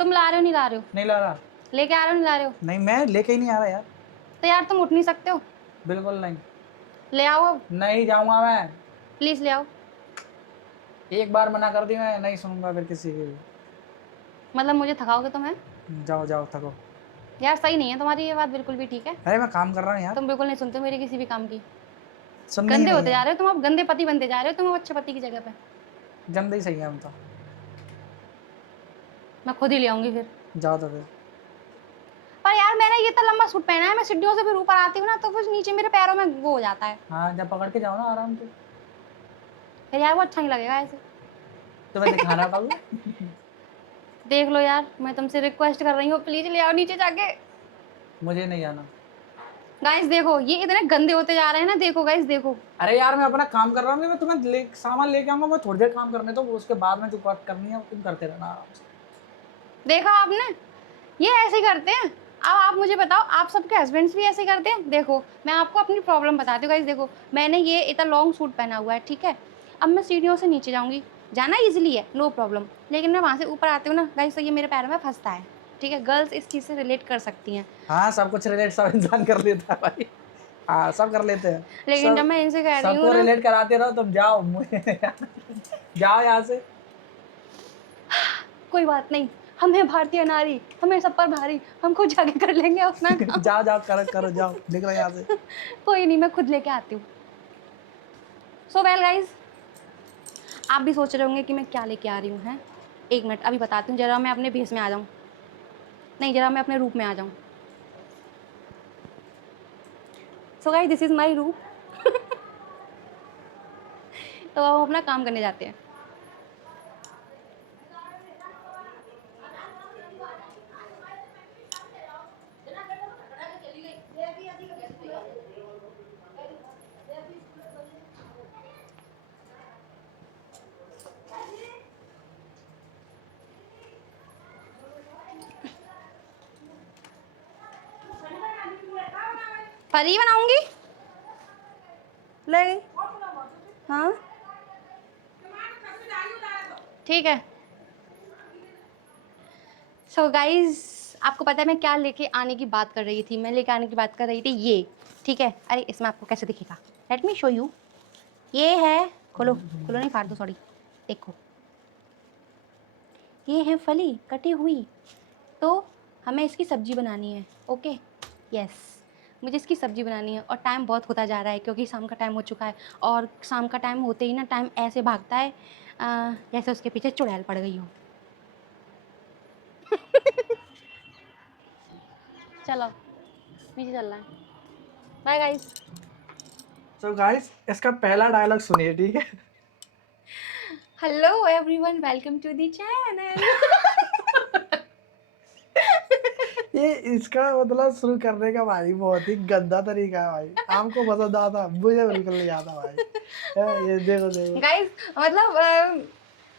तुम ला रहे हो नहीं ला रहे हो? नहीं ला रहा। लेके आ रहे हो नहीं ला रहे हो? नहीं मैं लेके ही नहीं आ रहा यार। तो यार तुम उठ नहीं सकते हो? बिल्कुल नहीं। ले आओ अब, नहीं जाऊंगा मैं। प्लीज ले आओ। एक बार मना कर दी, मैं नहीं सुनूंगा फिर किसी की। मतलब मुझे थकाओगे तुम? है जाओ जाओ थको। यार, सही नहीं है तुम्हारी ये बात बिल्कुल भी, ठीक है? अरे मैं काम कर रहा हूँ यार। तुम बिल्कुल नहीं सुनते मेरी किसी भी काम की। सुननी ही गंदे नहीं होते है। जा रहे हो तुम, अब गंदे पति बनते जा रहे हो तुम, अब अच्छे पति की जगह पे। गंदे ही सही है हम तो। मैं खुद ही ले आऊंगी फिर। जाओ तो फिर। पर यार मैंने ये इतना लंबा सूट पहना है, मैं सीढ़ियों से फिर ऊपर आती हूँ ना तो फिर नीचे मेरे पैरों में वो हो जाता है। हाँ जब पकड़ के जाओ ना आराम से। फिर यार वो अच्छा नहीं लगेगा ऐसे। तो मैं दिखाना पाऊंगा। देख लो यार, मैं तुमसे रिक्वेस्ट कर रही हूँ, प्लीज ले आओ नीचे जाके। मुझे नहीं आना। गाइस देखो, ये इतने गंदे होते जा रहे हैं ना, देखो गाइस देखो। अरे यार मैं अपना काम कर रहा हूँ, मैं तुम्हें सामान लेके आऊंगा, मैं थोड़ी देर काम करने तो उसके बाद में जो बात करनी है तुम करते रहना आराम से। देखा आपने, ये ऐसे ही करते हैं। अब आप मुझे बताओ, आप सबके हस्बैंड्स भी ऐसे करते हैं? देखो मैं आपको अपनी प्रॉब्लम बताती हूँ गाइस। देखो मैंने ये इतना लॉन्ग सूट पहना हुआ है, ठीक है? अब मैं सीढ़ियों से नीचे जाऊंगी, जाना इजीली है, नो प्रॉब्लम। लेकिन मैं वहाँ से ऊपर आती हूँ ना गाइस, तो ये मेरे पैरों में फंसता है, ठीक है? गर्ल्स इस चीज़ से रिलेट कर सकती हैं। हाँ सब कुछ रिलेट सब इंसान कर लेता है भाई। हाँ सब कर लेते हैं। लेकिन जब मैं इनसे कह रही हूँ सबको ना, रिलेट कराते रहो तुम। जाओ जाओ यहाँ से। कोई बात नहीं, हम हैं भारतीय नारी, हमें सब पर भारी, हम खुद जाके कर लेंगे अपना काम। जाओ जाओ करो करो जाओ निकलो यहाँ से। कोई नहीं, मैं खुद लेके आती हूँ। सो वेल गाइज, आप भी सोच रहे होंगे कि मैं क्या लेके आ रही हूँ, हैं? एक मिनट अभी बताती हूँ, जरा मैं अपने भेस में आ जाऊँ, नहीं जरा मैं अपने रूप में आ जाऊँ। So guys this is my रूप। तो अब हम अपना काम करने जाते हैं। परी बनाऊंगी, ले गई। हाँ ठीक है। सो गाइज आपको पता है मैं क्या लेके आने की बात कर रही थी? मैं लेके आने की बात कर रही थी ये, ठीक है? अरे इसमें आपको कैसे दिखेगा, लेट मी शो यू। ये है, खोलो खोलो नहीं, फाड़ दो, सॉरी। देखो ये है फली कटी हुई, तो हमें इसकी सब्जी बनानी है। ओके यस, मुझे इसकी सब्जी बनानी है और टाइम बहुत होता जा रहा है क्योंकि शाम का टाइम हो चुका है। और शाम का टाइम होते ही ना टाइम ऐसे भागता है जैसे उसके पीछे चुड़ैल पड़ गई हो। चलो नीचे चलना है, बाय गाइस। सो गाइस इसका पहला डायलॉग सुनिए, ठीक है? Hello everyone, welcome to the channel. ये इसका मतलब शुरू करने का भाई बहुत ही गंदा तरीका है भाई। आपको पसंद आता, मुझे बिल्कुल नहीं आता भाई। ये देखो देखो गाइस मतलब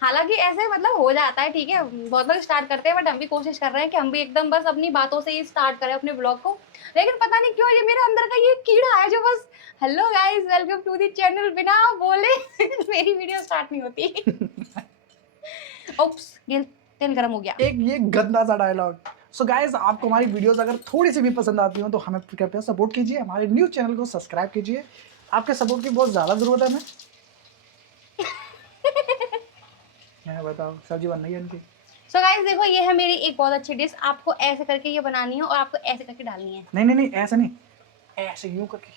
हालांकि ऐसे मतलब हो जाता है, ठीक है? बहुत लोग स्टार्ट करते हैं, बट हम भी कोशिश कर रहे हैं कि हम भी एकदम बस अपनी बातों से ही स्टार्ट करें अपने ब्लॉग को। लेकिन पता नहीं क्यों ये मेरे अंदर का ये कीड़ा है जो बस hello guys welcome to the channel बिना बोले मेरी वीडियो स्टार्ट नहीं होती। ओप्स, ये तेल गरम हो गया। एक ये गंदा सा डायलॉग। सो गाइस आपको हमारी वीडियोस अगर थोड़ी सी भी पसंद आती हो तो हमें कृपया सपोर्ट कीजिए, हमारे न्यूज़ चैनल को सब्सक्राइब कीजिए। आपके सपोर्ट की बहुत ज़्यादा ज़रूरत है हमें। मैं बताओ सब्जी बन रही है इनकी। सो गाइस देखो, ये है मेरी एक बहुत अच्छी डिश। आपको ऐसे करके ये बनानी है और आपको ऐसे करके डालनी है। नहीं नहीं नहीं ऐसे नहीं, ऐसे यूं करके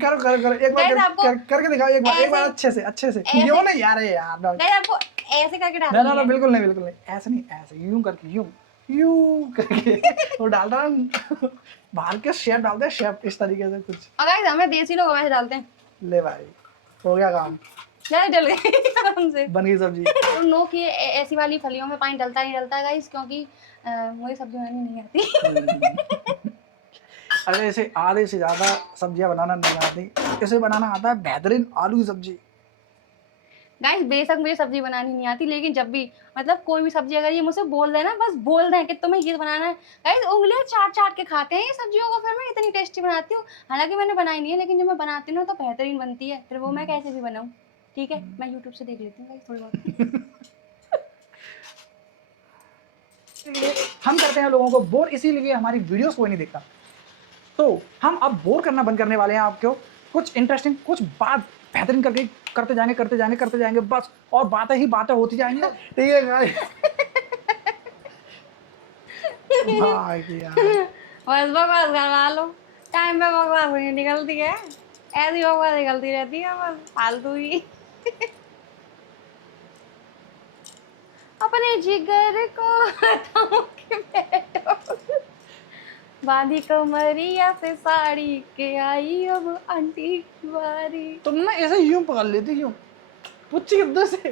करो करो करो एक बार Guys, आपको करके दिखाओ एक बार ऐसे- अच्छे से अच्छे से। ऐसे- यूं नहीं यार यार ना गाइस आपको ऐसे करके ना डालनी ना है। बिल्कुल नहीं ऐसे नहीं, ऐसे यूं करके यूं यूं करके वो डाल रहा है बाहर के शेप डालते हैं, शेप इस तरीके से कुछ। और गाइस हमें देसी लोग वैसे डालते हैं। ले भाई हो गया काम, यार जल गई कसम से। बन गई सब्जी। नो कि ऐसी वाली फलियों में पानी डलता नहीं डलता गाइस, क्योंकि मुझे सब्जी बनानी नहीं आती। अरे ऐसे आधे से ज्यादा सब्जियां बनाना नहीं आती, इसे बनाना आता है बेहतरीन आलू की सब्जी। गाइस बेशक मुझे सब्जी बनानी नहीं आती, लेकिन जब भी मतलब कोई भी सब्जी अगर ये मुझसे बोल देना, बस बोल दें कि तुम्हें ये बनाना है, गाइस उंगलियां चाट चाट के खाते हैं ये सब्जियों को। फिर मैं इतनी टेस्टी बनाती हूँ, हालांकि मैंने बनाई नहीं है, लेकिन जब मैं बनाती हूँ ना तो बेहतरीन बनती है। फिर वो मैं कैसे भी बनाऊँ। ठीक है, मैं यूट्यूब से देख लेती हूँ guys, थोड़ी बहुत। हम करते हैं लोगों को बोर, इसीलिए हमारी वीडियोस कोई नहीं देखता। तो हम अब बोर करना बंद करने वाले हैं आपको, कुछ इंटरेस्टिंग कुछ बात बेहतरीन करके करते जाएंगे बस, और बातें ही बातें होती जाएंगी। ठीक है गाइस। भाई यार बस बकवास करवा लो, टाइम पे बकवास नहीं निकलती है, ऐसी बकवास निकलती रहती है बस फालतू ही। अपने जिगर को थाम के बैठो, बांधी कमरिया से साड़ी के आई अब आंटी की बारी। तुम ना ऐसे यूं पकड़ लेती, यूं पुच्ची किधर से